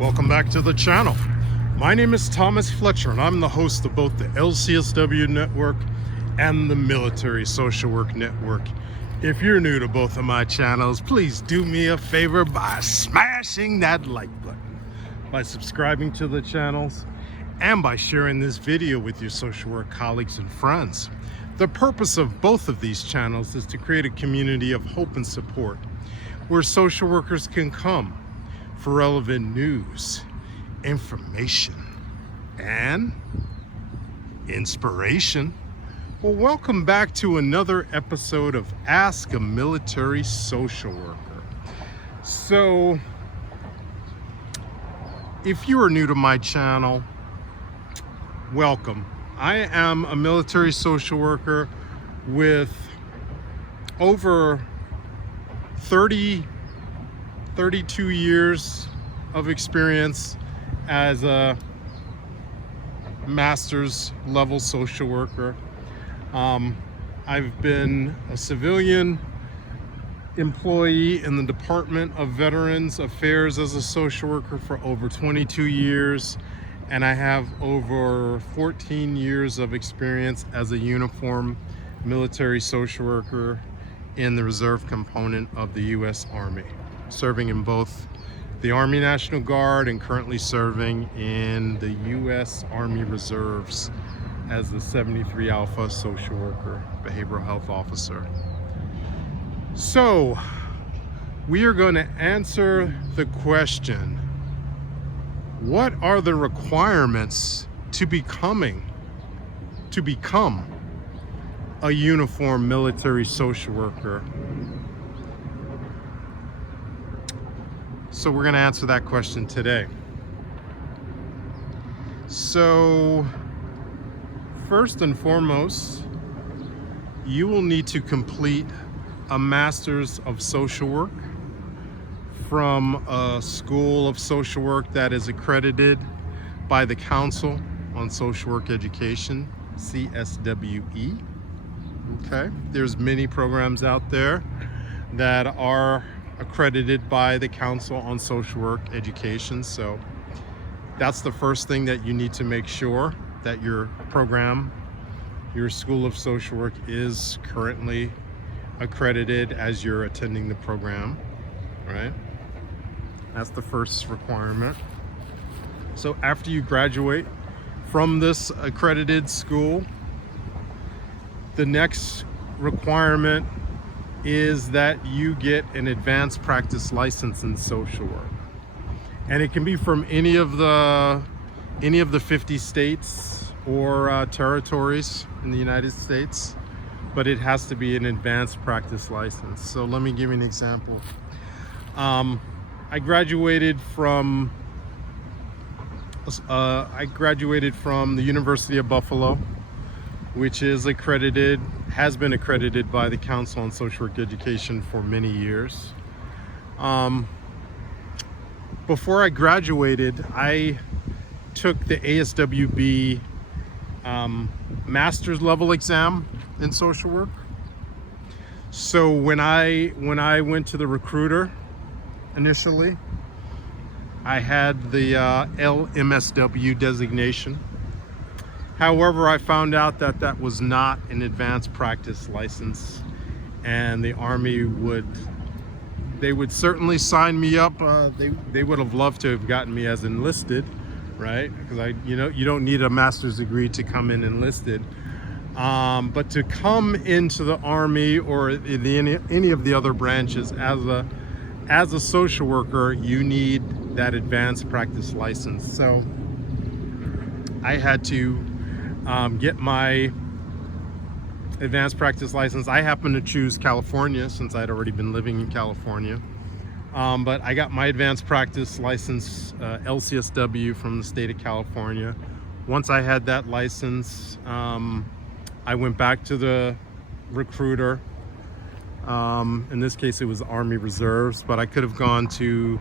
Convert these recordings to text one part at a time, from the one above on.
Welcome back to the channel. My name is Thomas Fletcher and I'm the host of both the LCSW network and the Military Social Work Network. If you're new to both of my channels, please do me a favor by smashing that like button, by subscribing to the channels, and by sharing this video with your social work colleagues and friends. The purpose of both of these channels is to create a community of hope and support where social workers can come for relevant news, information, and inspiration. Well, welcome back to another episode of Ask a Military Social Worker. So, if you are new to my channel, welcome. I am a military social worker with over 32 years of experience as a master's level social worker. I've been a civilian employee in the Department of Veterans Affairs as a social worker for over 22 years, and I have over 14 years of experience as a uniform military social worker in the reserve component of the U.S. Army, serving in both the Army National Guard and currently serving in the U.S. Army Reserves as the 73 Alpha social worker, behavioral health officer. So, we are going to answer the question, what are the requirements to become a uniform military social worker? So we're going to answer that question today. So first and foremost, you will need to complete a Master's of Social Work from a school of social work that is accredited by the Council on Social Work Education, CSWE. Okay, there's many programs out there that are accredited by the Council on Social Work Education. So that's the first thing that you need to make sure that your program, your School of Social Work, is currently accredited as you're attending the program, right? That's the first requirement. So after you graduate from this accredited school, the next requirement is that you get an advanced practice license in social work. And it can be from any of the 50 states or territories in the United States, but it has to be an advanced practice license. So let me give you an example. I graduated from the University of Buffalo, which is has been accredited by the Council on Social Work Education for many years. Before I graduated, I took the ASWB master's level exam in social work. So when I went to the recruiter initially, I had the LMSW designation. However, I found out that that was not an advanced practice license, and the Army would certainly sign me up. They would have loved to have gotten me as enlisted, right? Because you don't need a master's degree to come in enlisted. But to come into the Army or any of the other branches as a social worker, you need that advanced practice license. So I had to get my advanced practice license. I happened to choose California since I'd already been living in California. But I got my advanced practice license, LCSW, from the state of California. Once I had that license, I went back to the recruiter. In this case, it was Army Reserves, but I could have gone to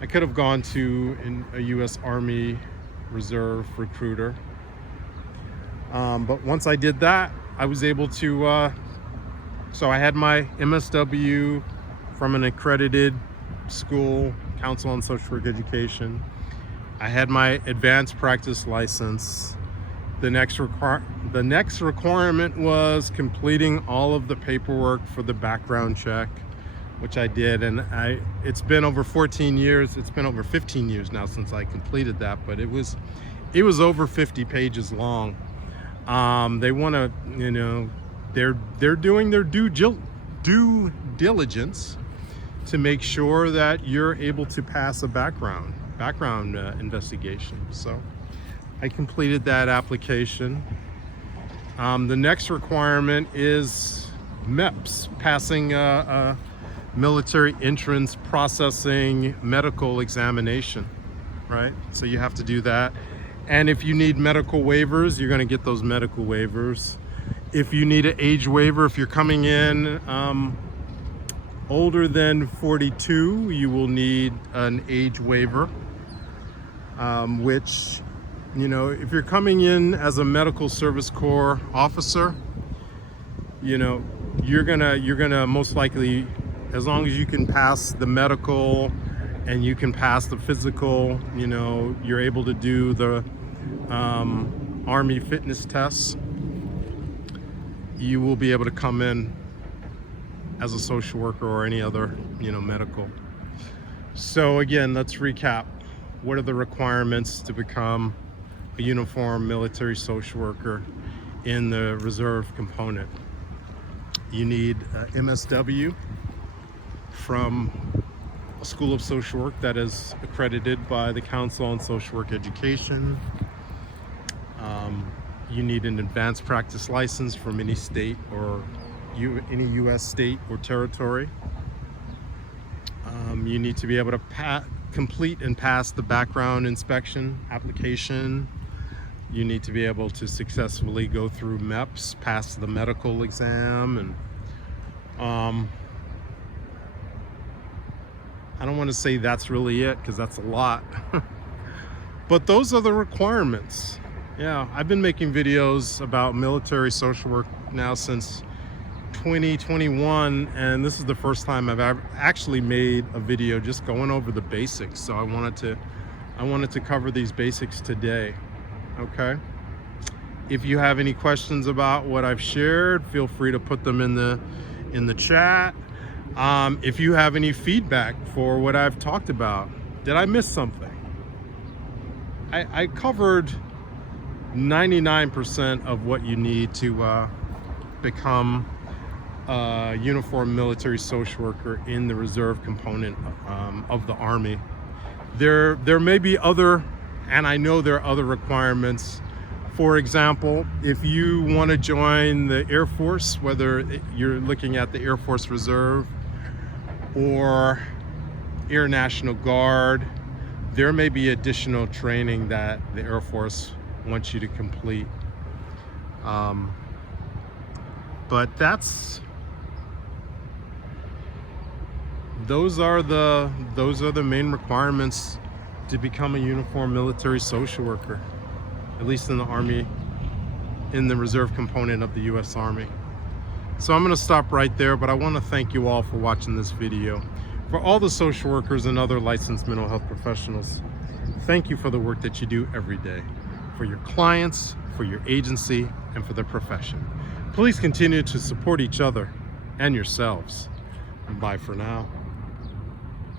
a U.S. Army Reserve recruiter. But once I did that, I was able to, so I had my MSW from an accredited school, Council on Social Work Education. I had my advanced practice license. The next requirement was completing all of the paperwork for the background check, which I did, and it's been over 14 years. It's been over 15 years now since I completed that, but it was over 50 pages long. They want to, you know, they're doing their due diligence to make sure that you're able to pass a background investigation. So I completed that application. The next requirement is MEPS, passing a military entrance processing medical examination, right? So you have to do that. And if you need medical waivers, you're going to get those medical waivers. If you need an age waiver, if you're coming in older than 42, you will need an age waiver, which, you know, if you're coming in as a medical service corps officer, you know, you're gonna most likely, as long as you can pass the medical and you can pass the physical, you know, you're able to do the Army fitness tests, you will be able to come in as a social worker or any other, you know, medical. So again, let's recap. What are the requirements to become a uniformed military social worker in the reserve component? You need MSW from a school of social work that is accredited by the Council on Social Work Education. You need an advanced practice license from any state or any U.S. state or territory. You need to be able to complete and pass the background inspection application. You need to be able to successfully go through MEPS, pass the medical exam, and I don't want to say that's really it, because that's a lot. But those are the requirements. Yeah, I've been making videos about military social work now since 2021, and this is the first time I've ever actually made a video just going over the basics. So I wanted to cover these basics today. Okay, if you have any questions about what I've shared, feel free to put them in the chat. If you have any feedback for what I've talked about, did I miss something? I covered 99% of what you need to become a uniformed military social worker in the reserve component of the Army. There may be other, and I know there are other requirements. For example, if you want to join the Air Force, whether you're looking at the Air Force Reserve or airnationalguard, there may be additional training that the Air Force wants you to complete. But those are the main requirements to become a uniformed military social worker, at least in the Army, in the reserve component of the U.S. Army. So I'm going to stop right there, but I want to thank you all for watching this video. For all the social workers and other licensed mental health professionals, thank you for the work that you do every day, for your clients, for your agency, and for the profession. Please continue to support each other and yourselves. Bye for now.